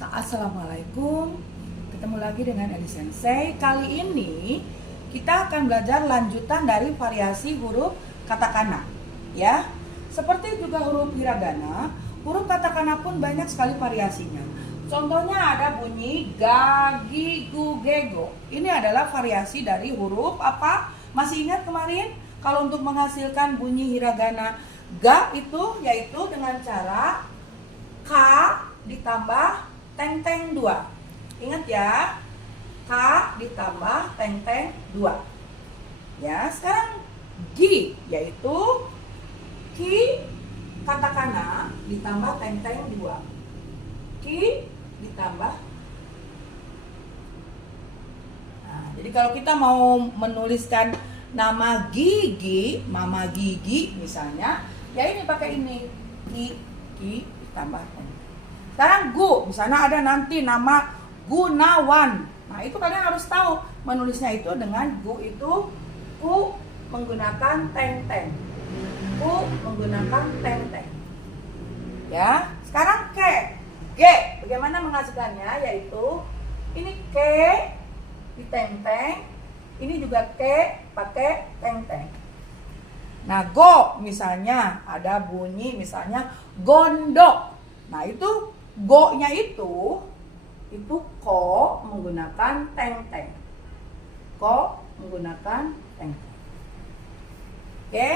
Assalamualaikum. Ketemu lagi dengan Edi Sensei. Kali ini kita akan belajar lanjutan dari variasi huruf katakana, ya. Seperti juga huruf hiragana, huruf katakana pun banyak sekali variasinya. Contohnya ada bunyi ga, gi, gu, gego. Ini adalah variasi dari huruf apa? Masih ingat kemarin? Kalau untuk menghasilkan bunyi hiragana ga itu yaitu dengan cara ka ditambah teng-teng 2. Ingat ya, K ditambah teng-teng 2. Ya, sekarang gi yaitu ki katakana ditambah teng-teng 2. Ki ditambah. Nah, jadi kalau kita mau menuliskan nama Gigi, Mama Gigi misalnya, ya ini pakai ini. Ki ditambah teng. Sekarang gu, misalnya ada nanti nama Gunawan. Nah itu kalian harus tahu menulisnya itu dengan gu itu ku menggunakan teng-teng. Ku menggunakan teng-teng. Ya, sekarang ke. G, bagaimana menghasilkannya? Yaitu ini ke di teng-teng, ini juga ke pakai teng-teng. Nah go misalnya ada bunyi misalnya gondok. Nah itu go-nya itu ko menggunakan teng-teng. Ko menggunakan teng-teng. Oke?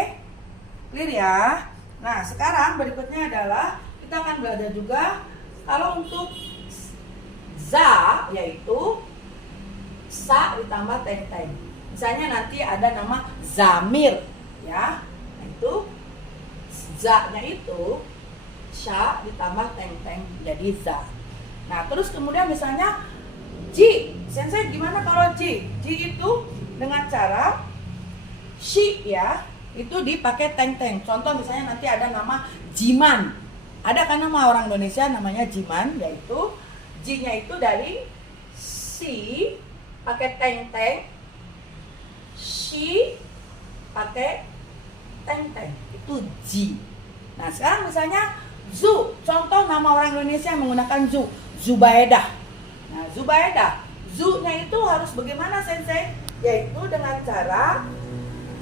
Clear ya? Nah, sekarang berikutnya adalah kita akan belajar juga kalau untuk za yaitu sa ditambah teng-teng. Misalnya nanti ada nama Zamir, ya. Nah, itu za-nya itu sya ditambah teng-teng jadi za. Nah terus kemudian misalnya ji, sensei gimana kalau ji? Ji itu dengan cara shi ya, itu dipakai teng-teng. Contoh misalnya nanti ada nama Jiman. Ada kan nama orang Indonesia namanya Jiman, yaitu ji-nya itu dari si pakai teng-teng, shi pakai teng-teng, itu ji. Nah sekarang misalnya Zu, contoh nama orang Indonesia yang menggunakan Zu, Zubaedah. Nah, Zubaedah, Zu-nya itu harus bagaimana sensei? Yaitu dengan cara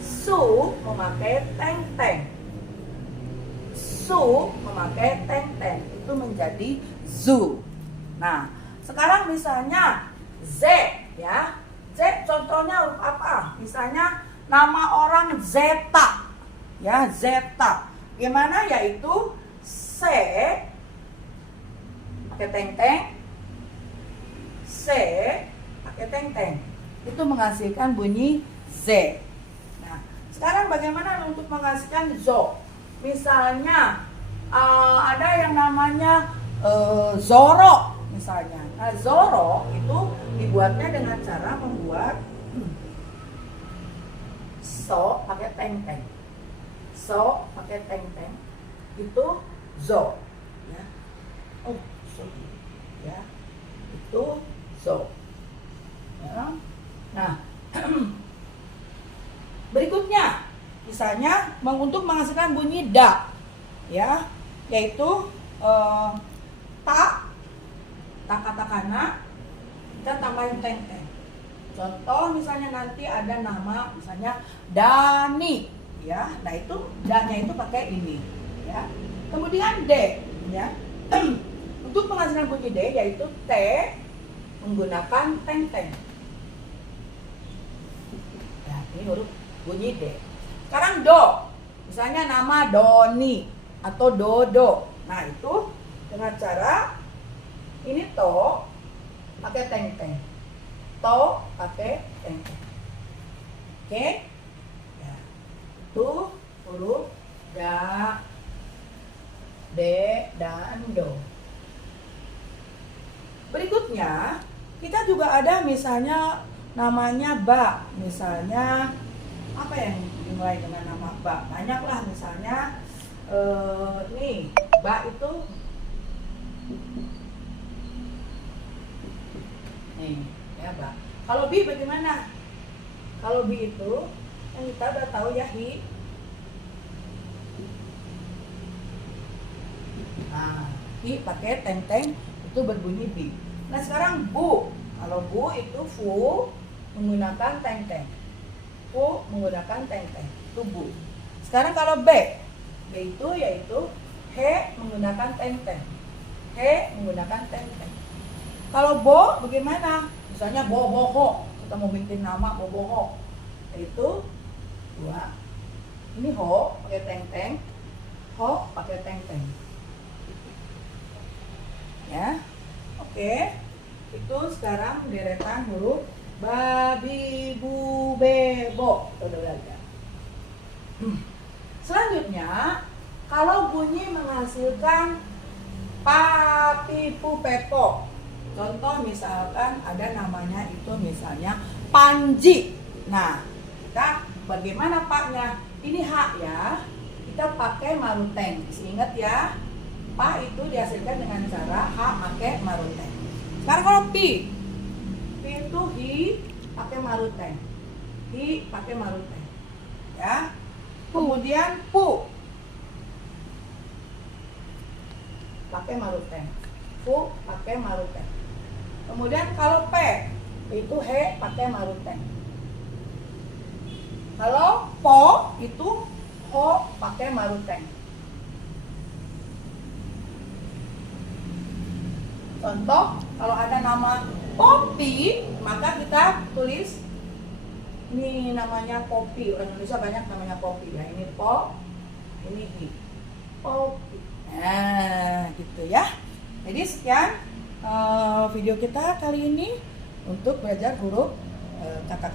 su memakai teng-teng. Su memakai teng-teng, itu menjadi Zu. Nah, sekarang misalnya Z, ya. Z contohnya huruf apa? Misalnya nama orang Zeta, ya Zeta. Gimana? Yaitu se pakai teng-teng, se pakai teng-teng, itu menghasilkan bunyi z. Nah, sekarang bagaimana untuk menghasilkan zo? Misalnya ada yang namanya Zoro, misalnya. Nah, Zoro itu dibuatnya dengan cara membuat so pakai teng-teng, so pakai teng-teng, itu zo, ya. Oh, sorry, ya. Itu zo. Ya. Nah, berikutnya, misalnya untuk menghasilkan bunyi da, ya, yaitu ta katakana, kita tambahin teng-teng. Contoh misalnya nanti ada nama misalnya Dani, ya. Nah itu da-nya itu pakai ini, ya. Kemudian D, ya. Untuk menghasilkan bunyi D yaitu T menggunakan teng-teng. Ya, ini huruf bunyi D. Sekarang Do, misalnya nama Doni atau Dodo. Nah itu dengan cara ini to pakai teng-teng, to pakai teng-teng. Oke? Ya. Itu huruf da, de, dan do. Berikutnya kita juga ada misalnya namanya ba. Misalnya apa yang dimulai dengan nama ba? Banyaklah misalnya nih ba itu nih ya ba. Kalau bi bagaimana? Kalau bi itu yang kita udah tahu ya hi. Nah, i pakai teng-teng itu berbunyi B. Nah sekarang bu, kalau bu itu fu menggunakan teng-teng. Fu menggunakan teng-teng, itu bu. Sekarang kalau B itu yaitu he menggunakan teng-teng. He menggunakan teng-teng. Kalau bo bagaimana? Misalnya boboho, kita mau bikin nama boboho, yaitu dua. Ini ho pakai teng-teng, ho pakai teng-teng. Ya, oke. Itu sekarang deretan huruf babi bu bebo. Udah belajar. Selanjutnya, kalau bunyi menghasilkan papi pu pepo. Contoh misalkan ada namanya itu misalnya Panji. Nah, kita bagaimana paknya? Ini hak ya. Kita pakai maruteng. Ingat ya. Pa itu dihasilkan dengan cara H pakai maruteng. Sekarang kalau pi itu hi pakai maruteng. Hi pakai maruteng. Ya. Kemudian pu pakai maruteng. Pu pakai maruteng. Kemudian kalau p itu he pakai maruteng. Kalau po itu ho pakai maruteng. Contoh, kalau ada nama Poppy, maka kita tulis ini namanya Poppy. Orang Indonesia banyak namanya Poppy ya. Ini po, ini i. Poppy. Nah, gitu ya. Jadi sekian video kita kali ini untuk belajar huruf kata-kata.